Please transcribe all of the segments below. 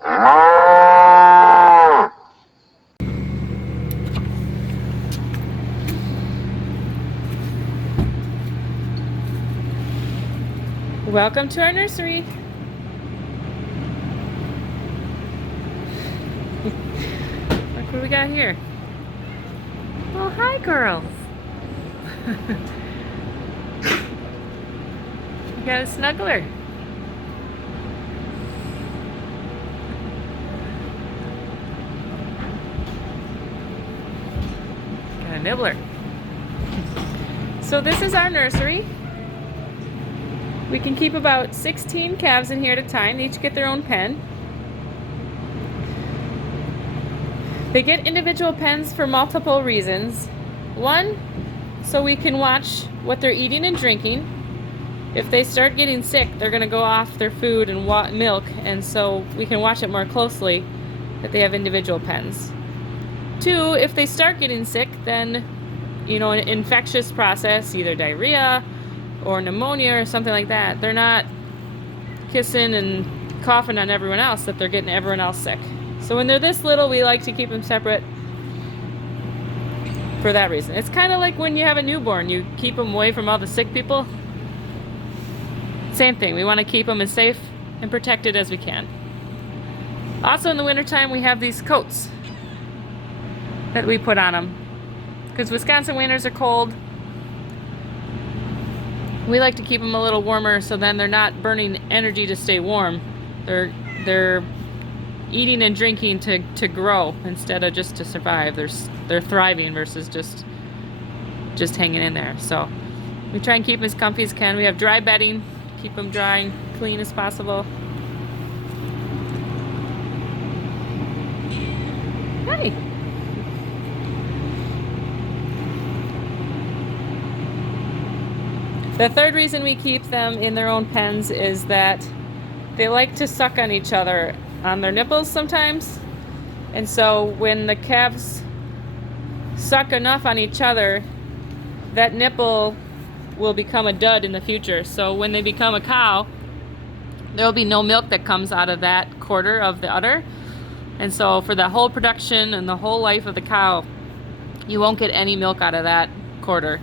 Welcome to our nursery. Look what we got here. Oh, hi, girls. You got a snuggler. Got a nibbler. So this is our nursery. We can keep about 16 calves in here at a time. They each get their own pen. They get individual pens for multiple reasons. One, so we can watch what they're eating and drinking. If they start getting sick, they're going to go off their food and milk, and so we can watch it more closely that they have individual pens. Two, if they start getting sick, then, an infectious process, either diarrhea or pneumonia or something like that, they're not kissing and coughing on everyone else, that they're getting everyone else sick. So when they're this little, we like to keep them separate for that reason. It's kind of like when you have a newborn, you keep them away from all the sick people. Same thing, we want to keep them as safe and protected as we can. Also in the wintertime, we have these coats that we put on them. Because Wisconsin winters are cold, we like to keep them a little warmer, so then they're not burning energy to stay warm. They're eating and drinking to grow instead of just to survive. They're thriving versus just hanging in there. So we try and keep them as comfy as can. We have dry bedding, keep them dry and clean as possible. Hi. The third reason we keep them in their own pens is that they like to suck on each other on their nipples sometimes. And so when the calves suck enough on each other, that nipple will become a dud in the future. So when they become a cow, there'll be no milk that comes out of that quarter of the udder. And so for the whole production and the whole life of the cow, you won't get any milk out of that quarter.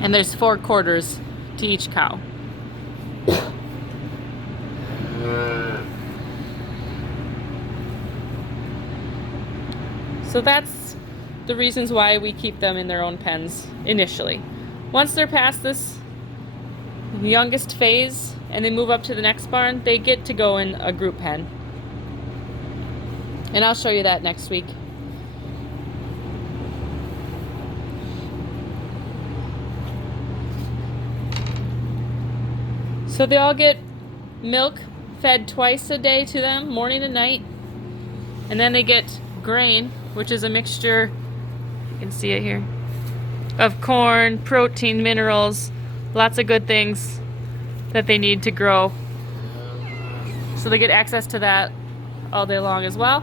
And there's 4 quarters to each cow. So that's the reasons why we keep them in their own pens initially. Once they're past this youngest phase and they move up to the next barn, they get to go in a group pen. And I'll show you that next week. So they all get milk fed twice a day to them, morning and night. And then they get grain, which is a mixture, you can see it here, of corn, protein, minerals, lots of good things that they need to grow. So they get access to that all day long as well.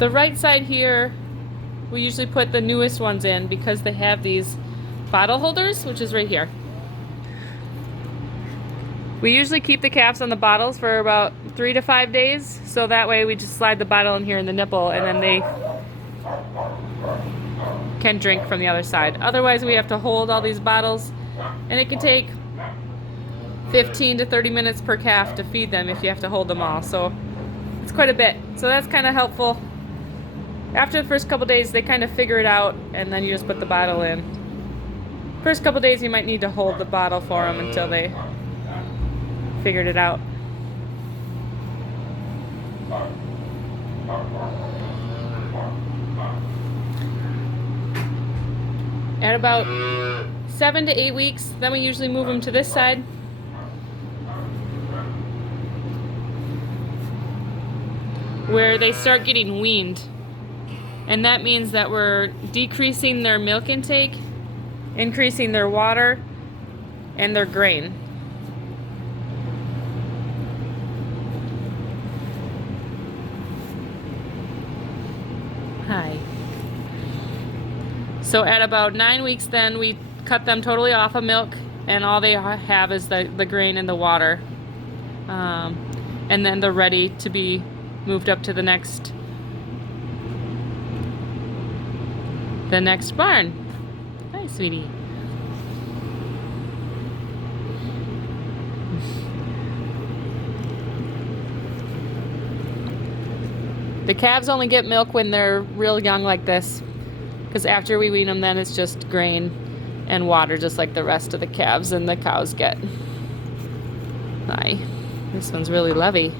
The right side here, we usually put the newest ones in because they have these bottle holders, which is right here. We usually keep the calves on the bottles for about 3 to 5 days, so that way we just slide the bottle in here in the nipple and then they can drink from the other side. Otherwise we have to hold all these bottles, and it can take 15 to 30 minutes per calf to feed them if you have to hold them all, so it's quite a bit. So that's kind of helpful. After the first couple days they kind of figure it out, and then you just put the bottle in. First couple days you might need to hold the bottle for them until they figured it out. At about 7 to 8 weeks, then we usually move them to this side. Where they start getting weaned. And that means that we're decreasing their milk intake, increasing their water, and their grain. Hi. So at about 9 weeks then we cut them totally off of milk and all they have is the grain and the water. And then they're ready to be moved up to the next barn. Hi, sweetie. The calves only get milk when they're real young like this, because after we wean them, then it's just grain and water, just like the rest of the calves and the cows get. Hi. This one's really lovey.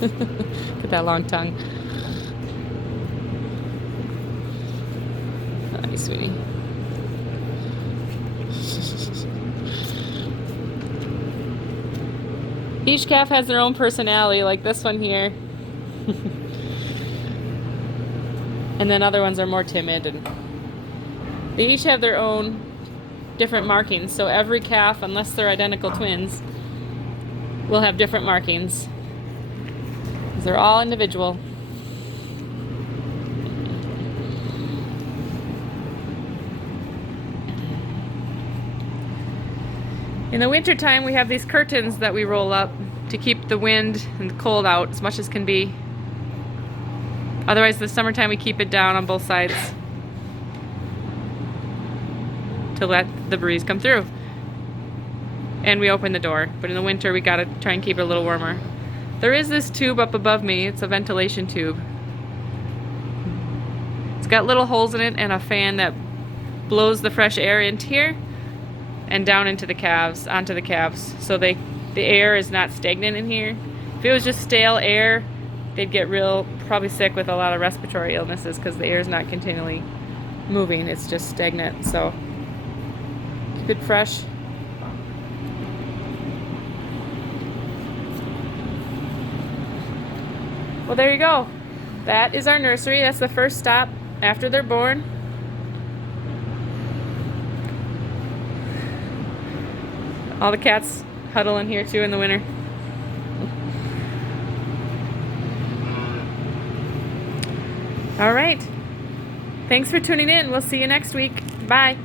Look at that long tongue. Hi, sweetie. Each calf has their own personality, like this one here. And then other ones are more timid, and they each have their own different markings. So every calf, unless they're identical twins, will have different markings. They're all individual. In the wintertime, we have these curtains that we roll up to keep the wind and the cold out as much as can be. Otherwise, the summertime, we keep it down on both sides to let the breeze come through. And we open the door. But in the winter, we gotta try and keep it a little warmer. There is this tube up above me. It's a ventilation tube. It's got little holes in it and a fan that blows the fresh air into here and down into the calves, onto the calves. So the air is not stagnant in here. If it was just stale air, they'd get probably sick with a lot of respiratory illnesses, because the air is not continually moving, it's just stagnant. So keep it fresh. Well, there you go. That is our nursery. That's the first stop after they're born. All the cats huddle in here too in the winter. All right. Thanks for tuning in. We'll see you next week. Bye.